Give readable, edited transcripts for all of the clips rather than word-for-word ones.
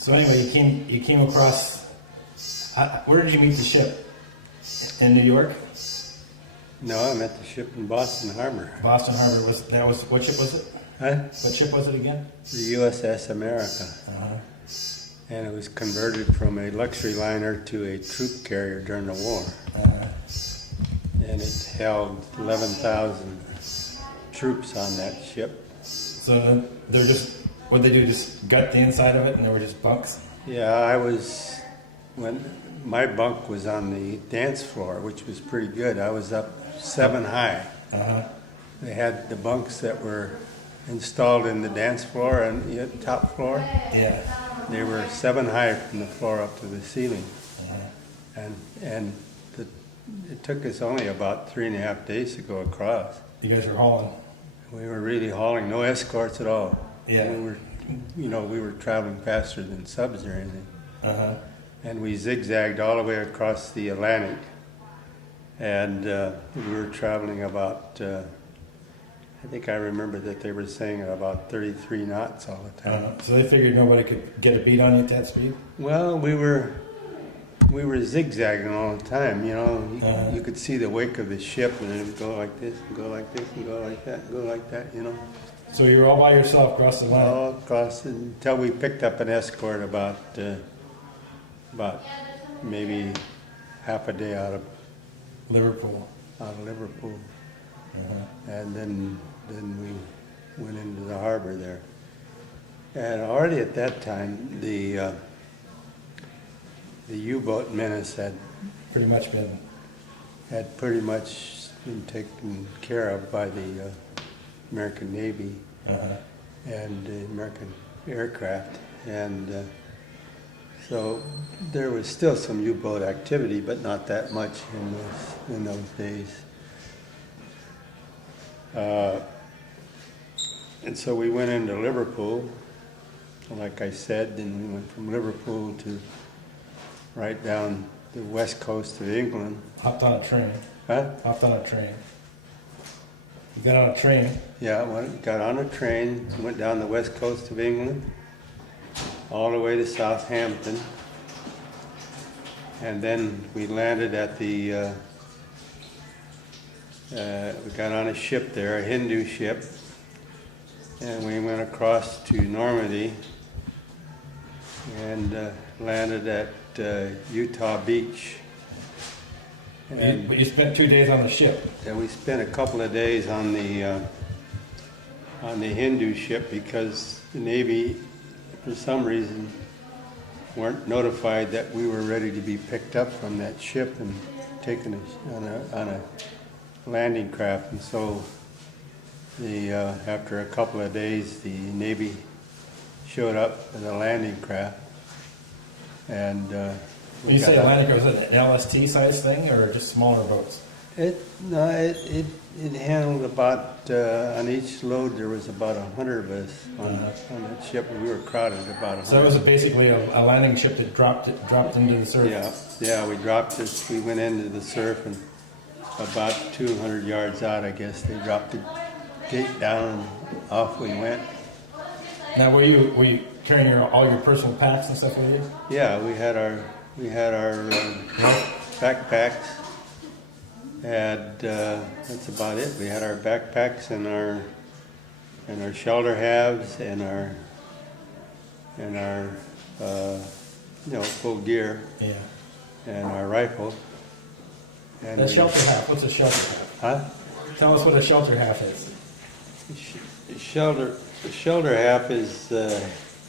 So anyway, you came across. Where did you meet the ship? In New York. No, I met the ship in Boston Harbor. Boston Harbor was what ship was it? Huh? What ship was it again? The USS America. And it was converted from a luxury liner to a troop carrier during the war. And it held 11,000 troops on that ship. So they're just, what'd they do, just gut the inside of it and they were just bunks? Yeah, when my bunk was on the dance floor, which was pretty good. I was up 7 high. They had the bunks that were installed in the dance floor and the top floor. Yeah. They were 7 high from the floor up to the ceiling. And it took us only about 3.5 days to go across. You guys were hauling. We were really hauling, no escorts at all. Yeah. We were traveling faster than subs or anything. And we zigzagged all the way across the Atlantic. And we were traveling about, I think I remember that they were saying about 33 knots all the time. So they figured nobody could get a beat on you at that speed? Well, we were zigzagging all the time, you know. You could see the wake of the ship and it would go like this, and go like this, and go like that, and go like that, you know. So you were all by yourself across the line? All across until we picked up an escort about maybe half a day out of Liverpool. And then we went into the harbor there. And already at that time, the U-boat menace had Pretty much been taken care of by the American Navy and the American aircraft. And so there was still some U-boat activity, but not that much in those days. And so we went into Liverpool, like I said, and we went from Liverpool to right down the west coast of England. Hopped on a train. Huh? Hopped on a train. You got on a train. Yeah, got on a train, went down the west coast of England, all the way to Southampton, and then we landed at the, we got on a ship there, a Hindu ship, and we went across to Normandy and landed at Utah Beach. But you spent 2 days on the ship. And we spent a couple of days on the Hindu ship because the Navy, for some reason, weren't notified that we were ready to be picked up from that ship and taken on a landing craft. And so after a couple of days, the Navy showed up with a landing craft. And When you say Atlantic, was it an LST size thing or just smaller boats? It handled about, on each load there was about 100 of us on that ship. We were crowded about 100. So it was basically a landing ship that dropped into the surf? Yeah, we dropped it. We went into the surf and about 200 yards out, I guess, they dropped the gate down and off we went. Now, were you carrying all your personal packs and stuff with you? Yeah, we had our backpacks. That's about it. We had our backpacks and our shoulder halves and our full gear. Yeah. And our rifle. And the shelter half. What's a shelter half? Huh? Tell us what a shelter half is. The shelter half is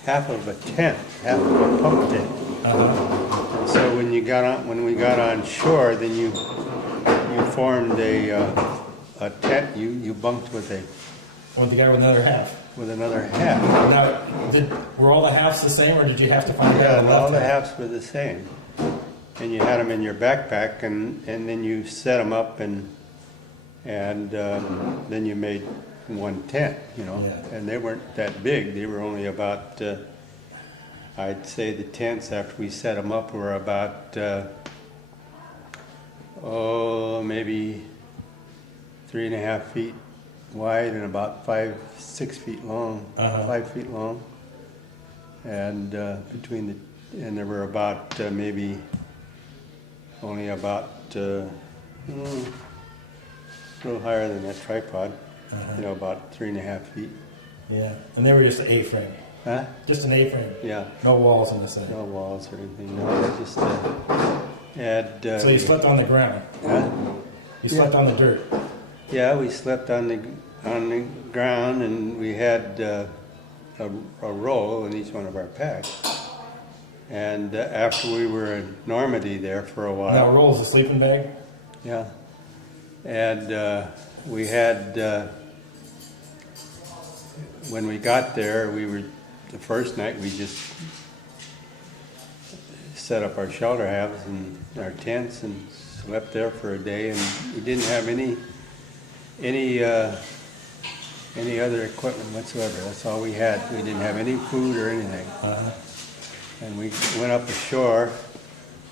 half of a tent, half of a pump tent. And so when we got on shore, then you formed a tent. You bunked with the guy with another half. With another half. Now, were all the halves the same, or did you have to find out? Yeah, all the halves were the same. And you had them in your backpack, and then you set them up, and then you made one tent, you know. Yeah. And they weren't that big. They were only about, I'd say the tents after we set them up were about, maybe 3.5 feet wide and about 5-6 feet long, 5 feet long. and and there were about maybe only about a little higher than that tripod, about 3.5 feet. Yeah, and they were just an A-frame. Huh? Just an A-frame. Yeah. No walls in the side. No walls or anything. No, just had. So you slept on the ground. Huh? You slept on the dirt. Yeah, we slept on the ground, and we had a roll in each one of our packs. And after we were in Normandy there for a while. Now a roll is a sleeping bag. Yeah. And we had. When we got there, the first night we just set up our shelter halves and our tents and slept there for a day, and we didn't have any other equipment whatsoever. That's all we had. We didn't have any food or anything. And we went up ashore,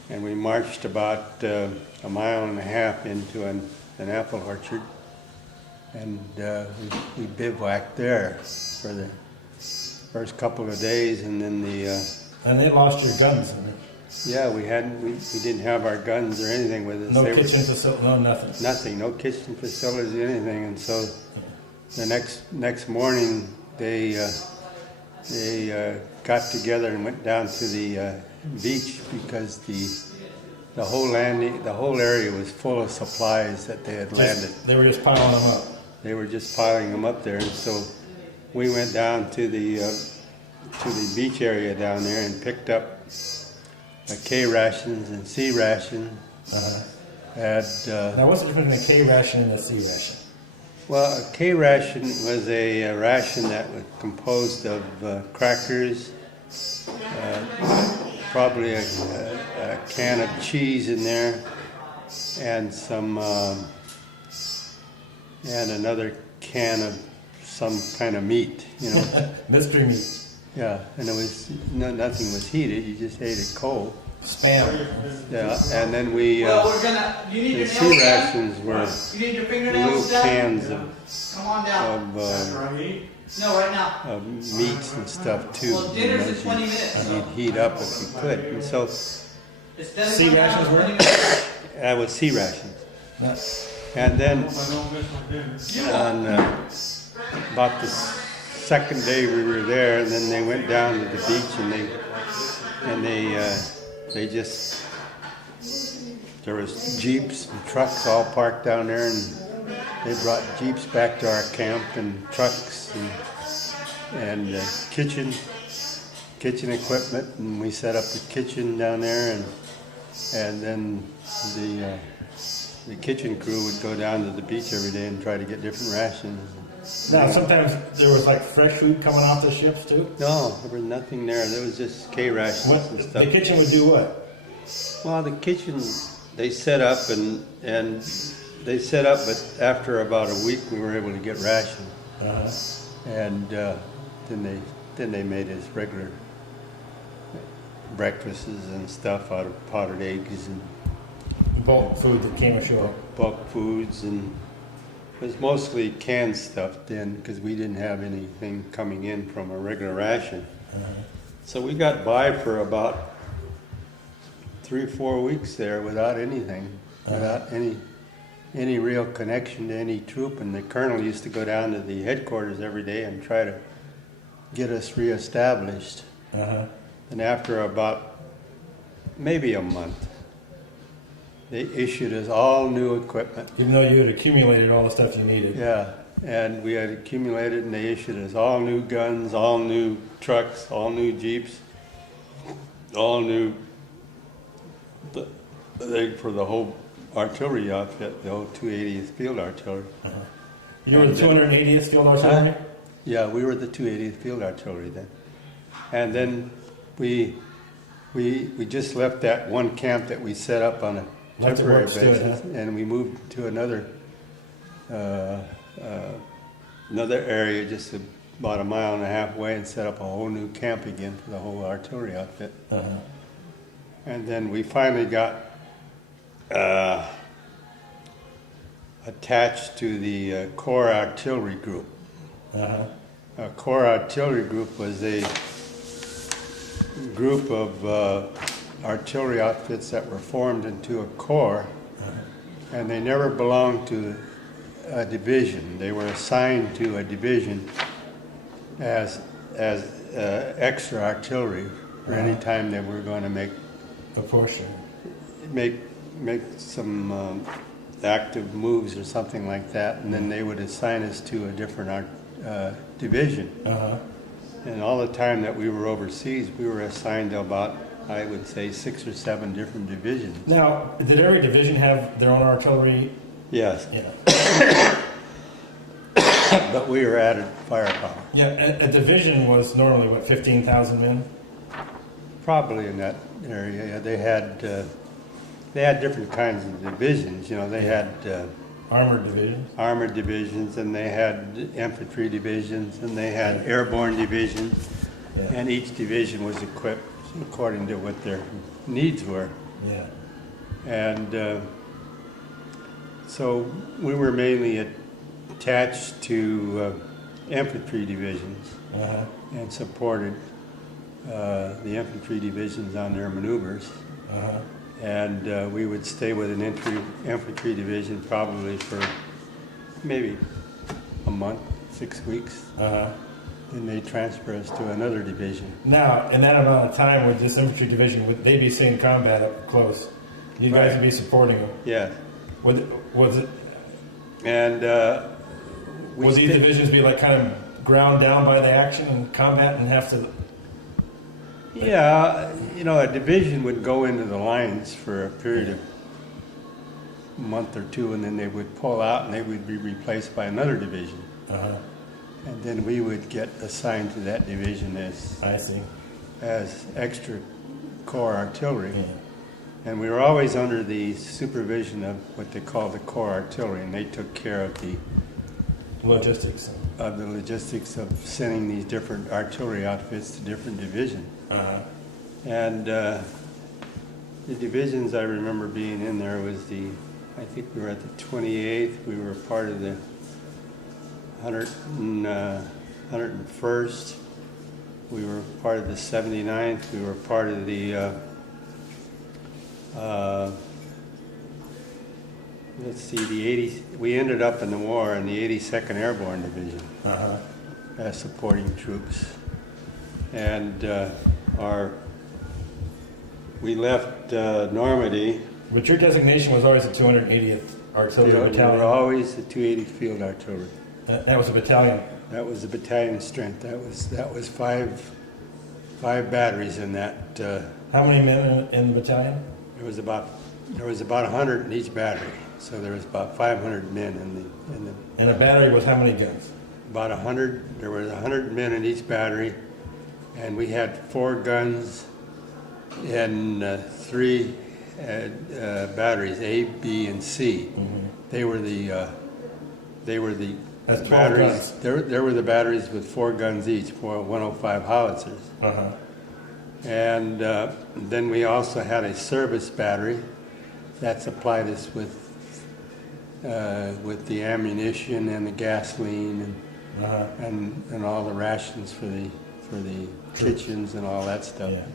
and we marched about 1.5 miles into an apple orchard, and we bivouacked there for the first couple of days, and then And they lost your guns. yeah, we didn't have our guns or anything with us. No kitchen facility, no nothing. Nothing, no kitchen facilities or anything. And so the next morning they got together and went down to the beach because the whole area was full of supplies that they had landed. They were just piling them up. They were just piling them up there, and so we went down to the beach area down there and picked up K rations and C rations. Now, what's the difference between a K ration and a C ration? Well, a K ration was a ration that was composed of crackers, probably a can of cheese in there, and and another can of some kind of meat, Mystery meat. Yeah, and nothing was heated. You just ate it cold. Spam. Yeah, and then the C rations were little cans of meats and stuff too. Well, dinner's in 20 minutes. You'd heat up if you could. And so C rations were? that was C rations. No. And then on about the second day we were there, and then they went down to the beach, and they just, there was jeeps and trucks all parked down there, and they brought jeeps back to our camp, and trucks and kitchen equipment, and we set up the kitchen down there, and then the kitchen crew would go down to the beach every day and try to get different rations. Now, sometimes there was like fresh food coming off the ships too? No, there was nothing there. There was just K rations and stuff. The kitchen would do what? Well, the kitchen, they set up and they set up, but after about a week we were able to get rations. And then they made us regular breakfasts and stuff out of potted eggs and Bulk food that came ashore. bulk foods, and it was mostly canned stuff then because we didn't have anything coming in from a regular ration. So we got by for about 3 or 4 weeks there without anything, without any real connection to any troop. And the colonel used to go down to the headquarters every day and try to get us reestablished. And after about maybe a month, they issued us all new equipment. Even though you had accumulated all the stuff you needed. Yeah, and we had accumulated, and they issued us all new guns, all new trucks, all new jeeps, all new for the whole artillery outfit, the whole 280th Field Artillery. You were the 280th Field Artillery? Yeah, we were the 280th Field Artillery then. And then we just left that one camp that we set up on a temporary basis, and we moved to another area just about 1.5 miles away and set up a whole new camp again for the whole artillery outfit. And then we finally got attached to the Corps Artillery Group. Corps Artillery Group was group of artillery outfits that were formed into a corps, and they never belonged to a division. They were assigned to a division as extra artillery for any time they were going to make A portion. make some active moves or something like that, and then they would assign us to a different division. And all the time that we were overseas, we were assigned to about, I would say, 6 or 7 different divisions. Now, did every division have their own artillery? Yes, Yeah. but we were added firepower. Yeah, a division was normally, what, 15,000 men? Probably in that area. Yeah, they had different kinds of divisions. You know, they had Armored divisions? armored divisions, and they had infantry divisions, and they had airborne divisions, Yeah. and each division was equipped according to what their needs were. Yeah. And so we were mainly attached to infantry divisions Uh-huh. and supported the infantry divisions on their maneuvers. Uh-huh. And we would stay with an infantry division probably for maybe a month, 6 weeks. Uh-huh. Then they transfer us to another division. Now, in that amount of time with this infantry division, would they be seeing combat up close? You guys Right. would be supporting them. Yeah. Was it? And we Would these stayed- divisions be like kind of ground down by the action and combat and have to? Yeah, you know, a division would go into the lines for a period of a month or two, and then they would pull out and they would be replaced by another division. Uh-huh. And then we would get assigned to that division I see. as extra corps artillery. Yeah. And we were always under the supervision of what they call the corps artillery, and they took care of the Logistics. logistics of sending these different artillery outfits to different divisions. Uh-huh. And the divisions I remember being in there was I think we were at the 28th, we were part of the 101st, we were part of the 79th, we were part of the, let's see, the 80, we ended up in the war in the 82nd Airborne Division Uh-huh. as supporting troops. And we left Normandy. But your designation was always the 280th Artillery We were Battalion. always the 280th Field Artillery. That was a battalion. That was the battalion strength. That was five batteries in that. How many men in the battalion? There was about 100 in each battery, so there was about 500 men in the. And a battery was how many guns? About 100. There was 100 men in each battery, and we had 4 guns and 3 batteries, A, B, and C. Mm-hmm. They were the That's 12 batteries. guns. There were the batteries with 4 guns each, 4 105 howitzers. Uh-huh. And then we also had a service battery that supplied us with the ammunition and the gasoline Uh-huh. and all the rations for the kitchens and all that stuff. Yeah.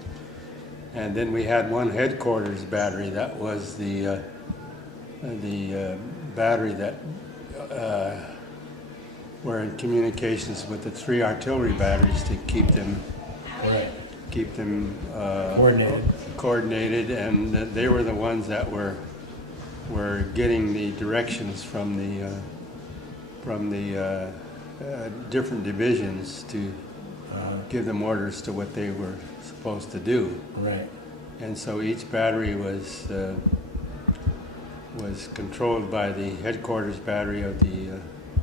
And then we had one headquarters battery. That was the battery that were in communications with the 3 artillery batteries to keep them Right. coordinated, and they were the ones that were getting the directions from the different divisions to give them orders to what they were supposed to do. Right. And so each battery was controlled by the headquarters battery of the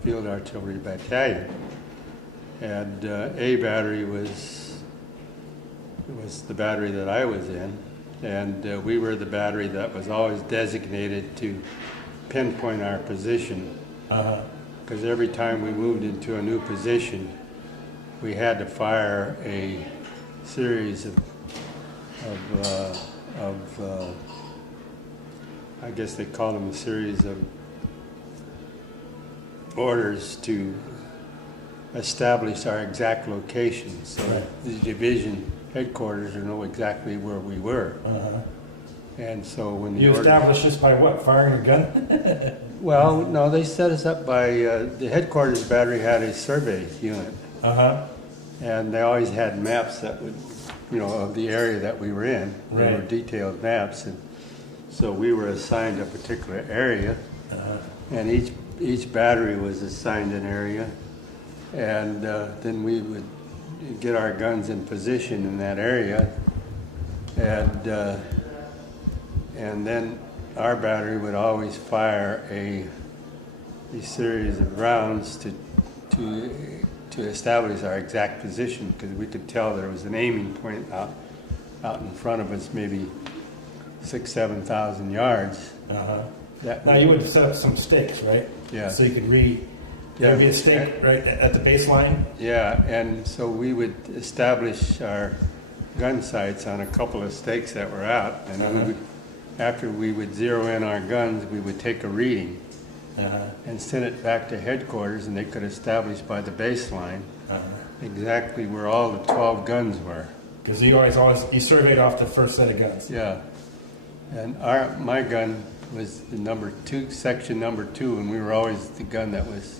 Field Artillery Battalion, and A battery was the battery that I was in, and we were the battery that was always designated to pinpoint our position, Uh-huh. because every time we moved into a new position, we had to fire a series of I guess they call them a series of orders to establish our exact location, so that the division headquarters to know exactly where we were. And so when the You orders- established this by what? Firing a gun? Well, no, they set us up by, the headquarters battery had a survey unit. And they always had maps that would, of the area that we were in. They were Right. detailed maps, and so we were assigned a particular area. And each battery was assigned an area, and then we would get our guns in position in that area, and then our battery would always fire a series of rounds to establish our exact position, because we could tell there was an aiming point out in front of us, maybe 6,000-7,000 yards. Now you would set up some stakes, right? Yeah. So you could read. There would be a stake right at the baseline. Yeah, and so we would establish our gun sights on a couple of stakes that were out, and then after we would zero in our guns, we would take a reading and send it back to headquarters, and they could establish by the baseline exactly where all the 12 guns were. Because you surveyed off the first set of guns. Yeah, and my gun was the number 2, section number 2, and we were always the gun that was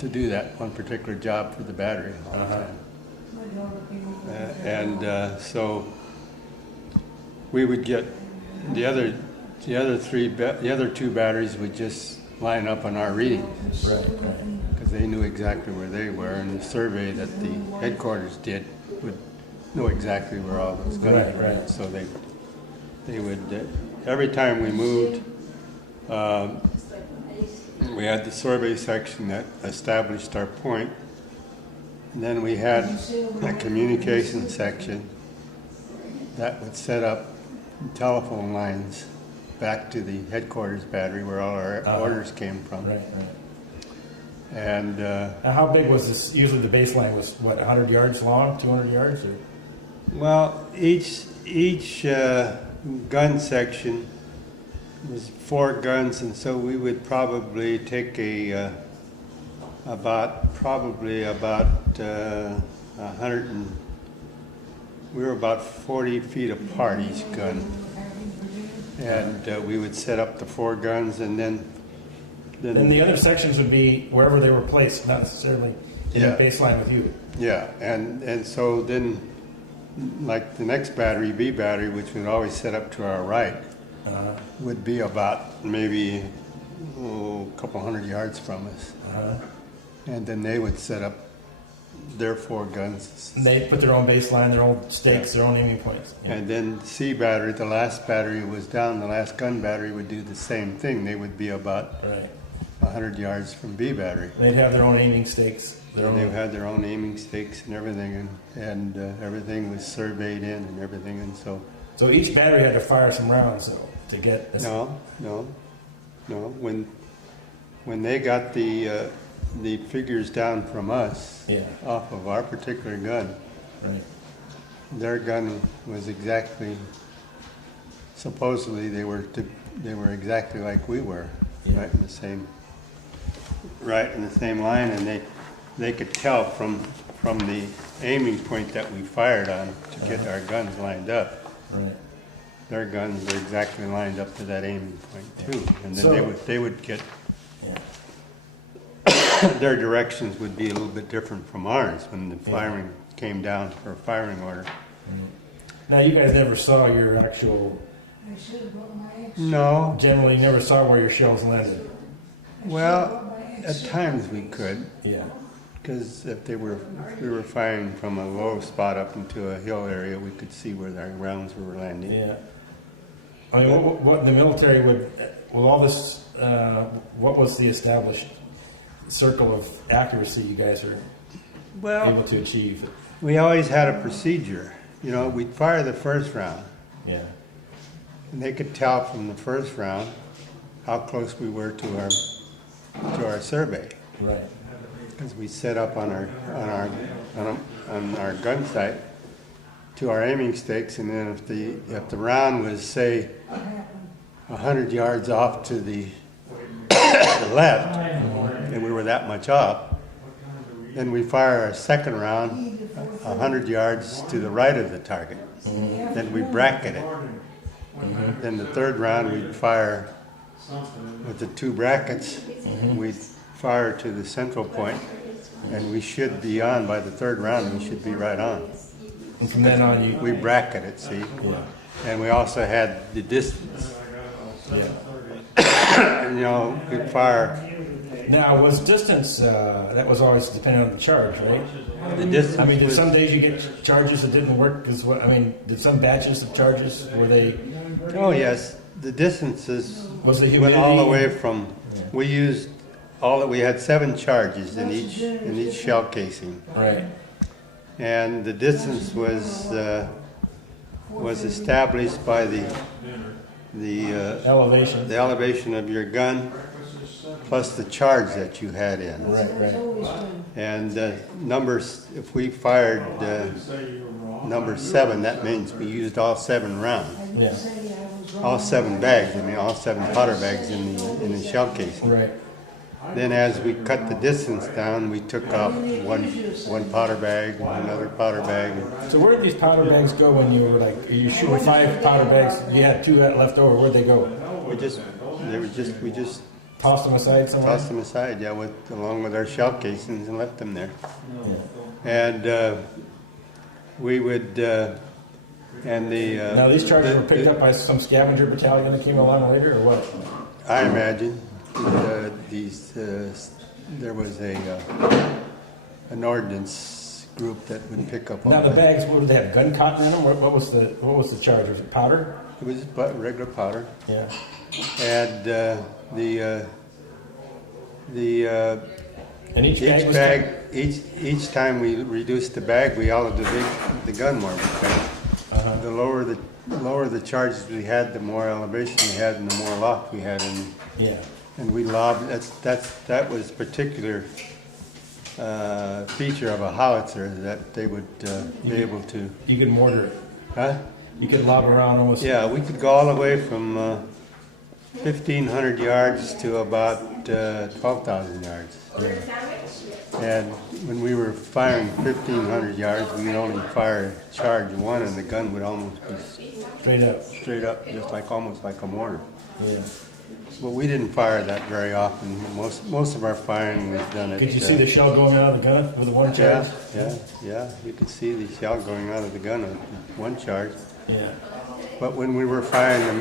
to do that one particular job for the battery all the time. So we would get the other 2 batteries would just line up on our reading, Right. because they knew exactly where they were, and the survey that the headquarters did would know exactly where all those guns were. Right. So they would every time we moved. We had the survey section that established our point, and then we had a communication section that would set up telephone lines back to the headquarters battery where all our orders came from. Right. And Now, how big was this? Usually the baseline was, what, 100 yards long, 200 yards? Or? well, each gun section was 4 guns, and so we would probably take about 100 and we were about 40 feet apart each gun, and we would set up the 4 guns, and then Then the other sections would be wherever they were placed, not necessarily in Yeah. the baseline with you. yeah, and so then like the next battery, B battery, which would always set up to our right, would be about maybe a couple hundred yards from us. And then they would set up their 4 guns. And they put their own baseline, their own stakes, their own aiming points. Yeah. And then C battery, the last battery was down, the last gun battery would do the same thing. They would be about Right. 100 yards from B battery. They'd have their own aiming stakes. And they had their own aiming stakes and everything, and everything was surveyed in and everything, and so... So each battery had to fire some rounds, though, to get... No. When they got the figures down from us, off of our particular gun, Right. their gun was exactly, supposedly they were exactly like we were, right in the same line, and they could tell from the aiming point that we fired on to get our guns lined up. Right. Their guns were exactly lined up to that aiming point too, and then So- they would get Yeah. their directions would be a little bit different from ours when the firing came down for a firing order. Now, you guys never saw your actual... No, Generally, never saw where your shells landed. well, at times we could, Yeah. because if we were firing from a low spot up into a hill area, we could see where our rounds were landing. Yeah. I mean, what the military would... Well, all this... what was the established circle of accuracy you guys are able to achieve? We always had a procedure. We'd fire the first round, Yeah. and they could tell from the first round how close we were to our survey, Right. because we set up on our gun sight to our aiming stakes, and then if the round was, say, 100 yards off to the left, and we were that much off, Then we fire a second round 100 yards to the right of the target. Then we bracket it. Then the third round we'd fire with the two brackets. We'd fire to the central point, and we should be on by the third round. We should be right on. And from then on, we bracket it, see? Yeah. And we also had the distance. Yeah. And, you know, we'd fire. Now, was distance, that was always depending on the charge, right? The distance. I mean, did some days you get charges that didn't work? Because did some batches of charges, were they? Oh, yes. The distances Was the went all the way humidity? from, we used we had 7 charges in each shell casing. Right. And the distance was established by the Elevation. the elevation of your gun plus the charge that you had in. Right. And numbers, if we fired number 7, that means we used all 7 rounds, Yeah. all 7 bags. I mean, all 7 powder bags in the shell casing. Right. Then, as we cut the distance down, we took off one powder bag, another powder bag. So where did these powder bags go when you were you shooting 5 powder bags? You had 2 left over. Where'd they go? We just Tossed them aside somewhere. tossed them aside, yeah, along with our shell casings, and left them there. Yeah. And we would, and the Now these charges were picked up by some scavenger battalion that came along later, or what? I imagine there was an ordnance group that would pick up all Now the that. bags, what did they have? Gun cotton in them? What was the charge? Was it powder? It was regular powder, Yeah. and And each each bag was each time we reduced the bag, we elevated the gun more because the lower the charges we had, the more elevation we had, and the more loft we had in. Yeah. And we lobbed. That was a particular feature of a howitzer that they would be able to. You could mortar it. Huh? You could lob around almost. Yeah, we could go all the way from 1,500 yards to about 12,000 yards. And when we were firing 1,500 yards, we could only fire charge 1, and the gun would almost be Straight up. just almost like a mortar. Yeah. But we didn't fire that very often. Most of our firing was done at. Could you see the shell going out of the gun with the one charge? Yeah. You could see the shell going out of the gun at 1 charge. Yeah. But when we were firing the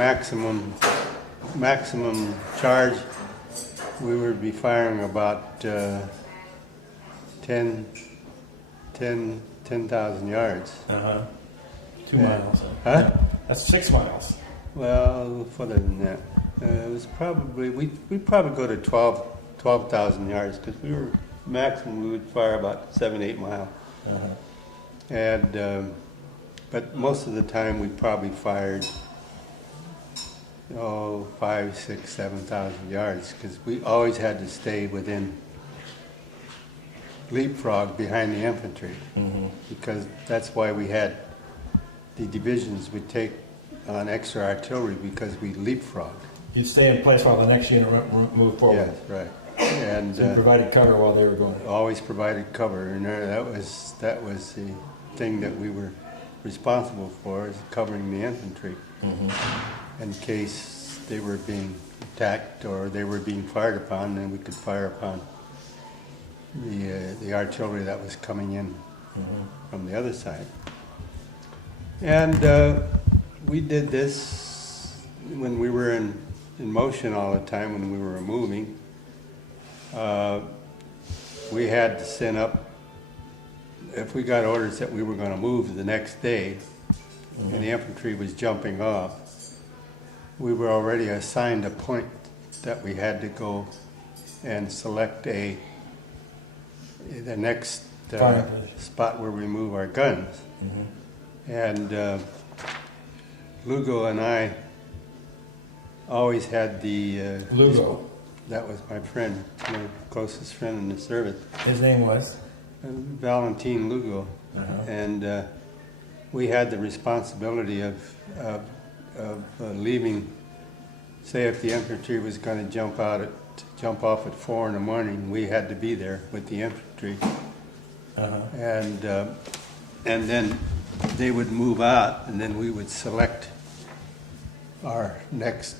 maximum charge, we would be firing about 10,000 yards. 2 miles. Huh? That's 6 miles. Well, further than that. It was probably we'd probably go to 12,000 yards because maximum we would fire about 7-8 miles. And but most of the time we probably fired 5, 6, 7,000 yards because we always had to stay within leapfrog behind the infantry because that's why we had the divisions would take on extra artillery because we leapfrogged. You'd stay in place while the next unit moved forward. Yes, right. And So you provided cover while they were going. always provided cover, and that was the thing that we were responsible for, is covering the infantry in case they were being attacked or they were being fired upon. Then we could fire upon the artillery that was coming in from the other side. And we did this when we were in motion all the time. When we were moving, we had to send up, if we got orders that we were going to move the next day and the infantry was jumping off, we were already assigned a point that we had to go and select the next spot where we move our guns. And Lugo and I always had the Lugo. That was my friend, my closest friend in the service. His name was? Valentin Lugo. And we had the responsibility of leaving. Say if the infantry was going to jump off at 4 in the morning, we had to be there with the infantry And then they would move out, and then we would select our next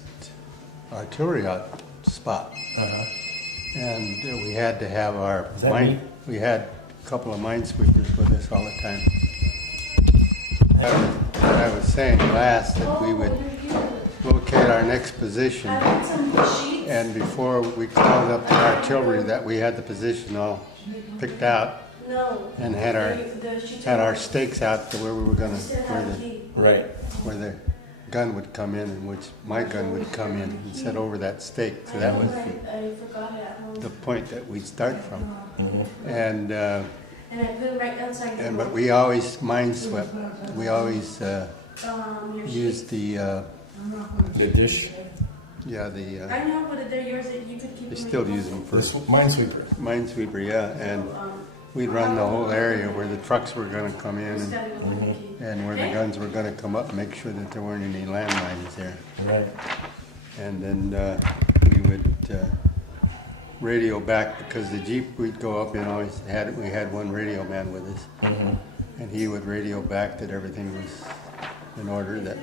artillery out spot. And we had to have our Is that neat? we had a couple of minesweepers with us all the time. And I was saying last that we would locate our next position, and before we called up the artillery, that we had the position all picked out and had our stakes out to where we were going to where the gun would come in, and which my gun would come in and set over that stake. So that was the point that we'd start from. And but we always mineswept. We always used the dish. Yeah, I know, but they're yours. You could keep they them. still use them for This minesweeper. minesweeper, yeah. And we'd run the whole area where the trucks were going to come in and where the guns were going to come up and make sure that there weren't any landmines there. Right. And then we would radio back, because the Jeep we'd go up in we had one radio man with us, and he would radio back that everything was in order, that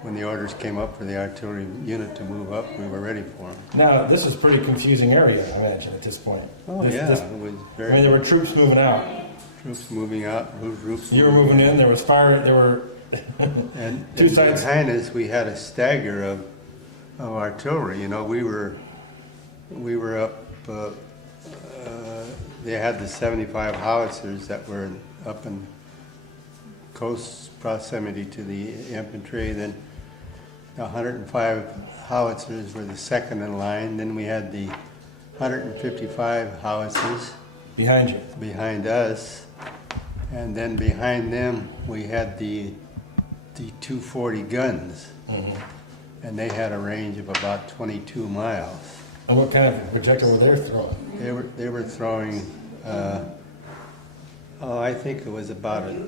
when the orders came up for the artillery unit to move up, we were ready for them. Now, this is a pretty confusing area, I imagine, at this point. Oh, This- yeah, this- it was I mean, there were troops moving out. troops moving out, troops You were moving in, there was fire, there were And two sides. behind us, we had a stagger of artillery. You know, we were up. They had the 75 howitzers that were up in close proximity to the infantry. Then the 105 howitzers were the second in line. Then we had the 155 howitzers behind you. behind us, and then behind them we had the 240 guns, and they had a range of about 22 miles. And what kind of projectile were they throwing? They were throwing. I think it was about a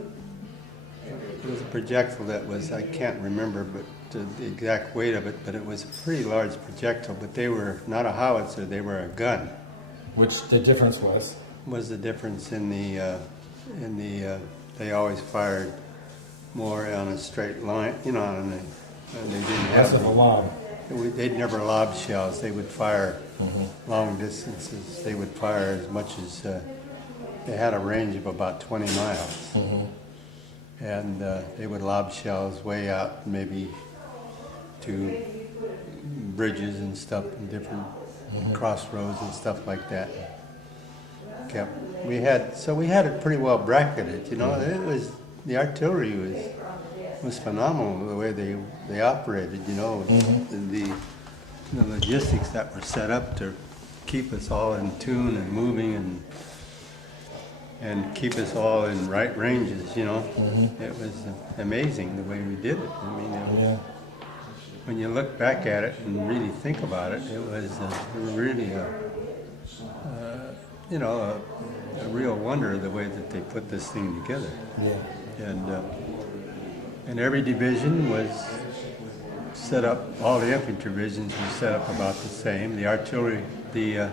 projectile that was, I can't remember, but the exact weight of it, but it was a pretty large projectile. But they were not a howitzer; they were a gun. Which the difference was? Was the difference in the they always fired more on a straight line, you know, and they didn't Less have of a lob. they'd never lob shells. They would fire long distances. They would fire as much as they had a range of about 20 miles, and they would lob shells way out, maybe to bridges and stuff, and different crossroads and stuff like that. We had it pretty well bracketed, you know. It was, the artillery was phenomenal the way they operated, you know. The logistics that were set up to keep us all in tune and moving and keep us all in right ranges, you know. It was amazing the way we did it. I mean, when you look back at it and really think about it, it was really a real wonder the way that they put this thing together. Yeah. And every division was set up. All the infantry divisions were set up about the same. The artillery, the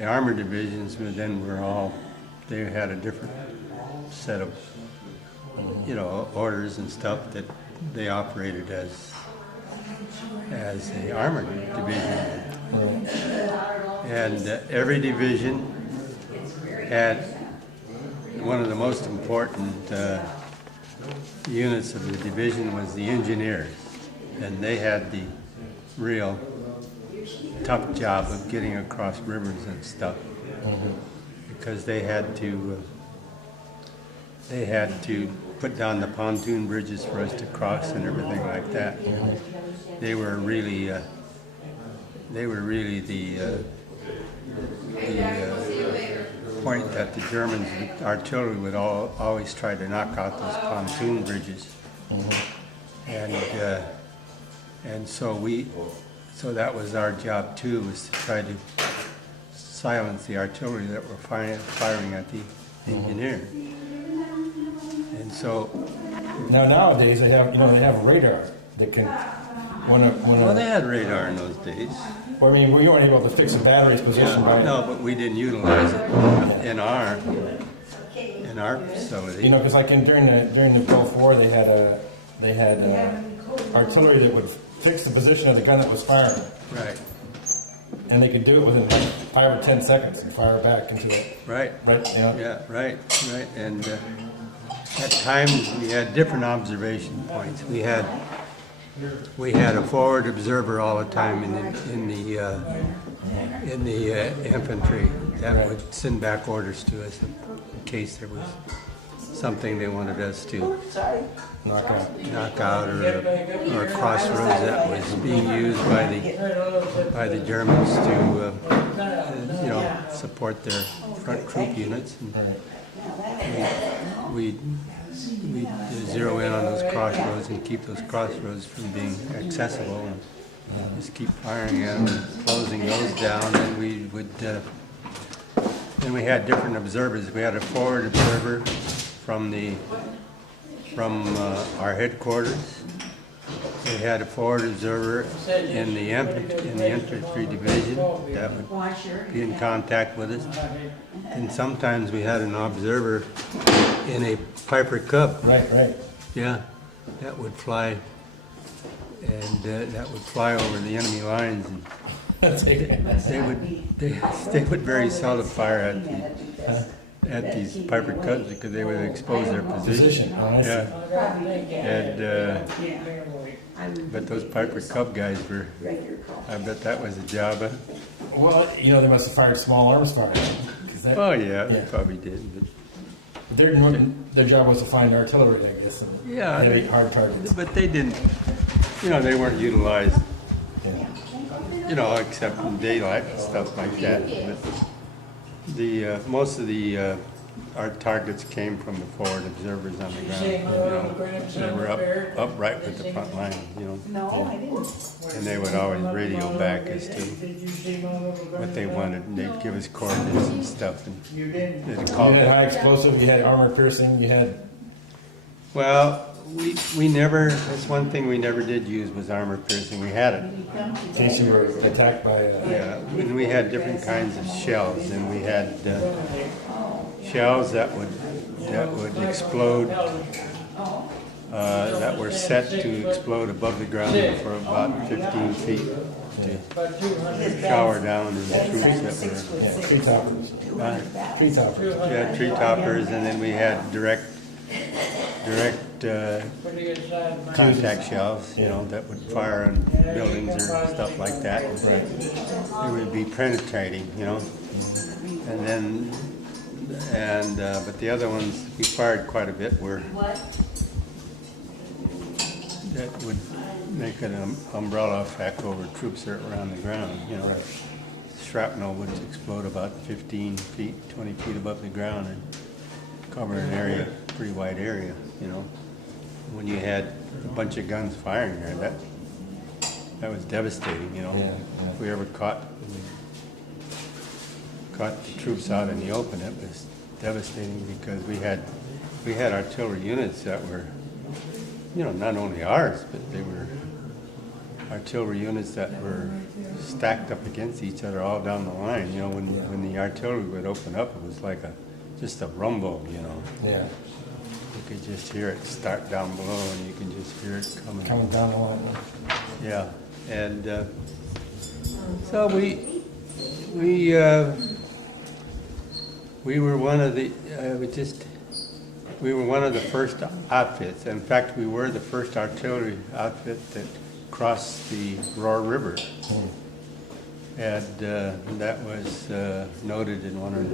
armored divisions they had a different set of orders and stuff that they operated as the armored division. And every division had one of the most important units of the division was the engineers, and they had the real tough job of getting across rivers and stuff, because they had to put down the pontoon bridges for us to cross and everything like that. They were really the point that the Germans, artillery, would always try to knock out those pontoon bridges, and so that was our job too, was to try to silence the artillery that were firing at the engineer. And so Now nowadays they have radar that can Well, they had radar in those days. well, I mean, we weren't able to fix a battery's position by. No, but we didn't utilize it in our facility. You know, because like during the Gulf War, they had artillery that would fix the position of the gun that was firing, Right, and they could do it within like 5 or 10 seconds and fire back into it. right. Right? You know? Yeah, right. And at times we had different observation points. We had a forward observer all the time in the infantry that would send back orders to us in case there was something they wanted us to knock out or a crossroads that was being used by the Germans to support their front troop units. And we zero in on those crossroads and keep those crossroads from being accessible and just keep firing at them and closing those down. And we would then we had different observers. We had a forward observer from our headquarters. We had a forward observer in the infantry division that would be in contact with us. And sometimes we had an observer in a Piper Cub. Right. Yeah, that would fly, and that would fly over the enemy lines. And they would very seldom fire at these Piper Cubs because they would expose their position. Oh, I see. Yeah, and but those Piper Cub guys were. I bet that was a job. Huh? Well, you know, they must have fired small arms fire. Oh yeah, they probably did. But Their job was to find artillery, I guess, and heavy, hard targets. But they didn't. They weren't utilized. Yeah. Except in daylight and stuff like that. But most of our targets came from the forward observers on the ground. They were upright with the front line. No, I didn't. And they would always radio back as to what they wanted, and they'd give us coordinates and stuff. And they'd call You had high explosive, you had armor piercing, you had. Well, we never. That's one thing we never did use was armor piercing. We had it. In case you were attacked by. Yeah, and we had different kinds of shells, and we had shells that would explode, that were set to explode above the ground for about 15 feet to shower down on the troops that were. Yeah, tree toppers. Tree toppers. Yeah, tree toppers, and then we had direct contact shells, that would fire on buildings or stuff like that. It would be penetrating, and then, but the other ones we fired quite a bit were that would make an umbrella effect over troops that were on the ground. Shrapnel would explode about 15 feet, 20 feet above the ground and cover an area, pretty wide area. When you had a bunch of guns firing there, that was devastating. If we ever caught the troops out in the open, it was devastating because we had artillery units that were, not only ours, but they were artillery units that were stacked up against each other all down the line. When the artillery would open up, it was like just a rumble. Yeah. You could just hear it start down below, and you can just hear it coming down the line. Yeah, and so we were one of the first outfits. In fact, we were the first artillery outfit that crossed the Roar River, and that was noted in one of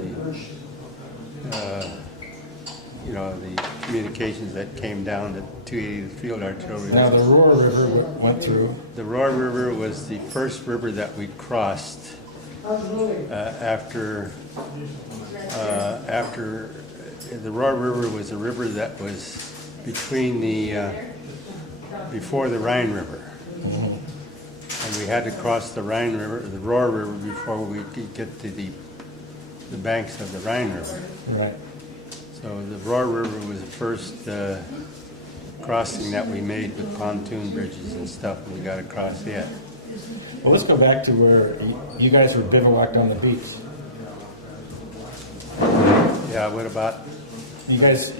the communications that came down that 280 Field Artillery. Now the Roar River went through. The Roar River was the first river that we crossed after the Roar River was a river that was before the Rhine River. And we had to cross the Roar River before we could get to the banks of the Rhine River. Right. So the Roar River was the first crossing that we made with pontoon bridges and stuff, and we got across yet. Well, let's go back to where you guys were bivouacked on the beach. Yeah, what about? You guys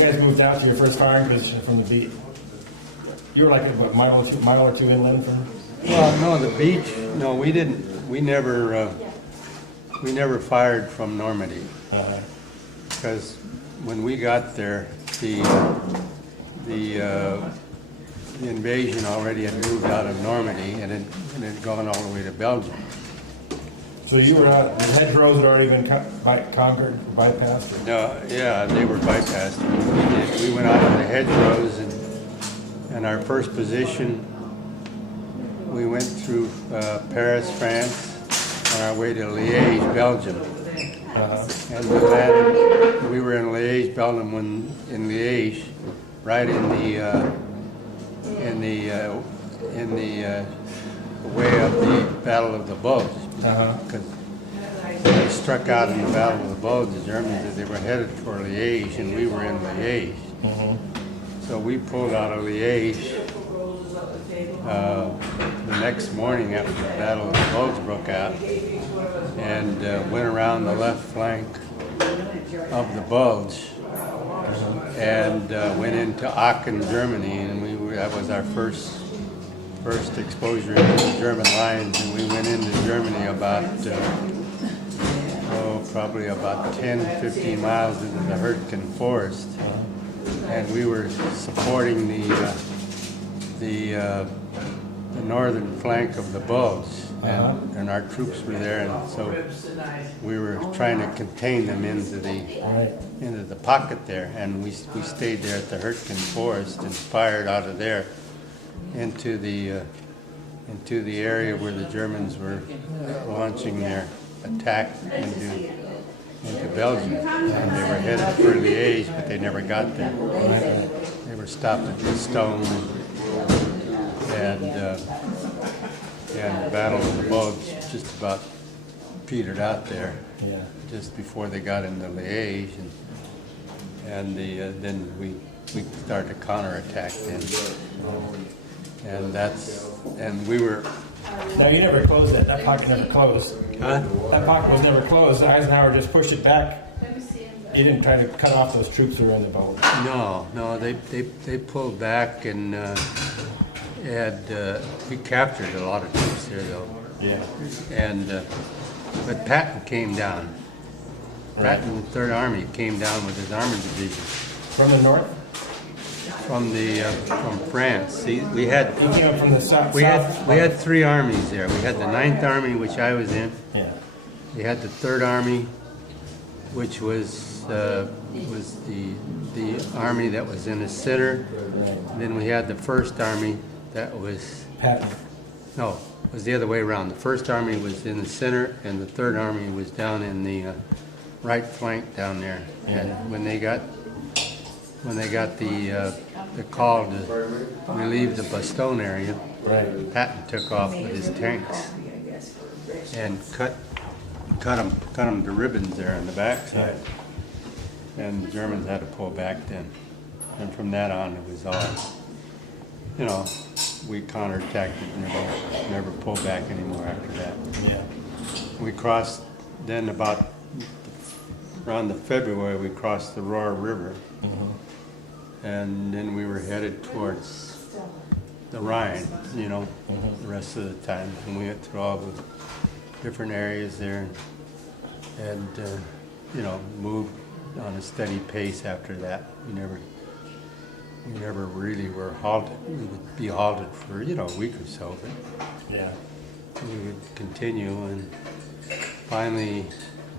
moved out to your first firing position from the beach. You were like a mile or two inland from. Well, no, the beach. No, we didn't. We never fired from Normandy because when we got there, the invasion already had moved out of Normandy and it had gone all the way to Belgium. So you were out. The hedgerows had already been conquered, bypassed. Or? No, yeah, they were bypassed. We went out on the hedgerows, and our first position, we went through Paris, France, on our way to Liège, Belgium. And we landed. We were in Liège, Belgium, in Liège, right in the way of the Battle of the Bulge. Because they struck out in the Battle of the Bulge, the Germans, as they were headed for Liège, and we were in Liège. So we pulled out of Liège the next morning after the Battle of the Bulge broke out, and went around the left flank of the Bulge, and went into Aachen, Germany, and that was our first exposure into the German lines, and we went into Germany about probably about 10-15 miles into the Hurtgen forest, and we were supporting the northern flank of the Bulge, and our troops were there, and so we were trying to contain them into the pocket there, and we stayed there at the Hurtgen forest and fired out of there into the area where the Germans were launching their attack into Belgium, and they were headed for Liège, but they never got there. They were stopped at the Stone, and the Battle of the Bulge just about petered out there, just before they got into Liège, and then we started a counterattack then. And we were. No, you never closed it. That pocket never closed. Huh? That pocket was never closed. Eisenhower just pushed it back. He didn't try to cut off those troops who were in the boat. No, they pulled back, and we captured a lot of troops there though. Yeah. But Patton came down. Patton, the Third Army, came down with his armored division. From the north? From France. See, we had. He came up from the south. We had three armies there. We had the 9th Army, which I was in. Yeah. We had the 3rd Army, which was the army that was in the center. And then we had the 1st Army that was. Patton. No, it was the other way around. The 1st Army was in the center, and the 3rd Army was down in the right flank down there. Yeah. And when they got the call to relieve the Bastogne area, Patton took off with his tanks and cut them to ribbons there on the backside, and the Germans had to pull back then. And from that on, it was all, we counterattacked it, never pulled back anymore after that. Yeah. We crossed then around the February, we crossed the Rohr River. And then we were headed towards the Rhine, the rest of the time. And we went through all the different areas there and moved on a steady pace after that. We never really were halted. We would be halted for, a week or so, but we would continue. And finally,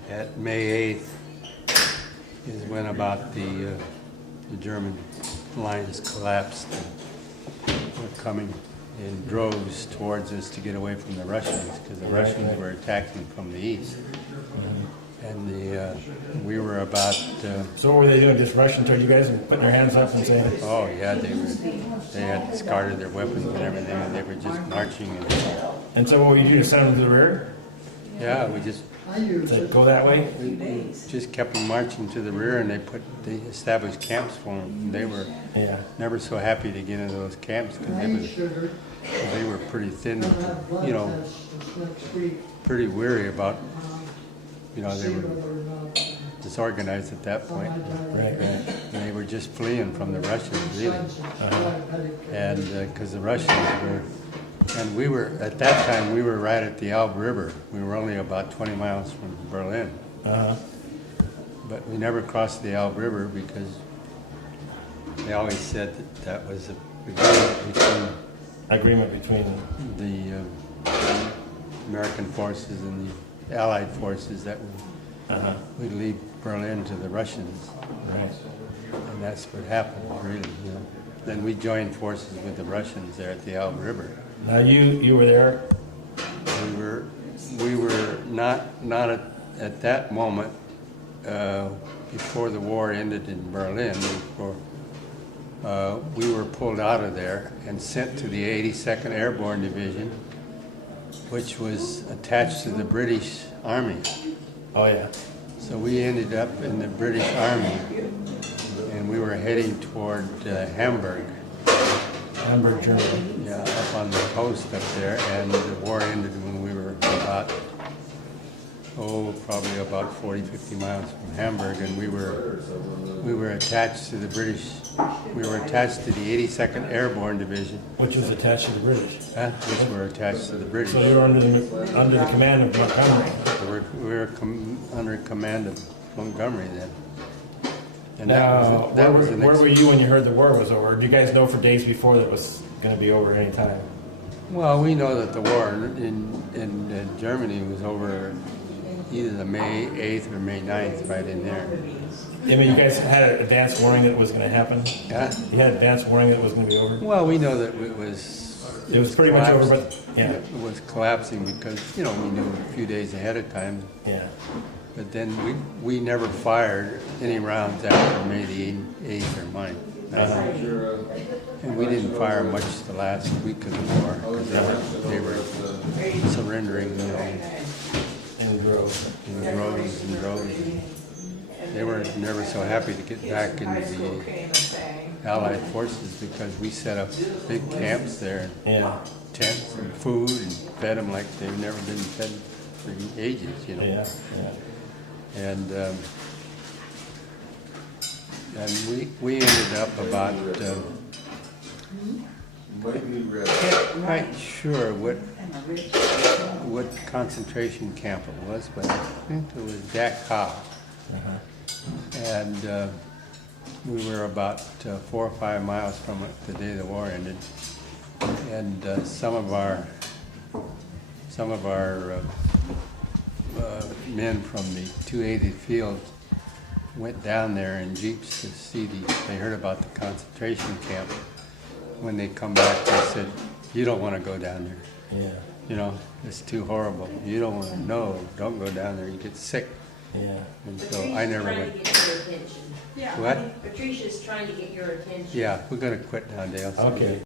at May 8th is when about the German lines collapsed and were coming in droves towards us to get away from the Russians, because the Russians were attacking from the east. And we were about. So what were they doing? Just rushing toward you guys and putting their hands up and saying? Oh yeah, they had discarded their weapons and everything, and they were just marching. And so what would you do to send them to the rear? Yeah, we just to go that way? We just kept them marching to the rear, and they established camps for them. They were Yeah. never so happy to get into those camps because they were pretty thin, you know, pretty weary about, you know, they were disorganized at that point. Right. And they were just fleeing from the Russians, really. And because the Russians were, and we were, at that time, we were right at the Elbe River. We were only about 20 miles from Berlin. But we never crossed the Elbe River because they always said that that was a Agreement between the American forces and the Allied forces that we'd leave Berlin to the Russians. right. And that's what happened, really. You know. Then we joined forces with the Russians there at the Elbe River. Now you were there. We were not at that moment before the war ended in Berlin. We were pulled out of there and sent to the 82nd Airborne Division, which was attached to the British Army. Oh yeah. So we ended up in the British Army, and we were heading toward Hamburg. Hamburg, Germany. Yeah, up on the coast up there, and the war ended when we were about, probably about 40, 50 miles from Hamburg, and we were attached to the British, we were attached to the 82nd Airborne Division, Which was attached to the British. which were attached to the British. So you were under the command of Montgomery. We were under command of Montgomery then. And Now, that was where were you when you heard the war was over? Did you guys know for days before that it was going to be over any time? Well, we know that the war in Germany was over either the May 8th or May 9th, right in there. I mean, you guys had advance warning that it was going to happen? Yeah. You had advance warning that it was going to be over? Well, we know that it was pretty much over, collapsed. but yeah. It was collapsing because, you know, we knew a few days ahead of time. Yeah. But then we never fired any rounds after May the 8th or 9th. And we didn't fire much the last week of the war because they were surrendering, you know, And droves. in droves and droves. They were never so happy to get back into the Allied forces because we set up big camps there, Yeah. tents and food, and fed them like they've never been fed for ages, you know. Yeah. Yeah. And we ended up about, not quite sure what concentration camp it was, but I think it was Dachau. And we were about 4 or 5 miles from it the day the war ended. And some of our men from the 280th Field went down there in jeeps to see they heard about the concentration camp. When they come back, they said, "You don't want to go down there. Yeah. You know, it's too horrible. You don't want to know. Don't go down there. You get sick." Yeah. And so I never trying went. to get your attention. What? Patricia's trying to get your attention. Yeah, we're gonna quit now, Dale. Okay.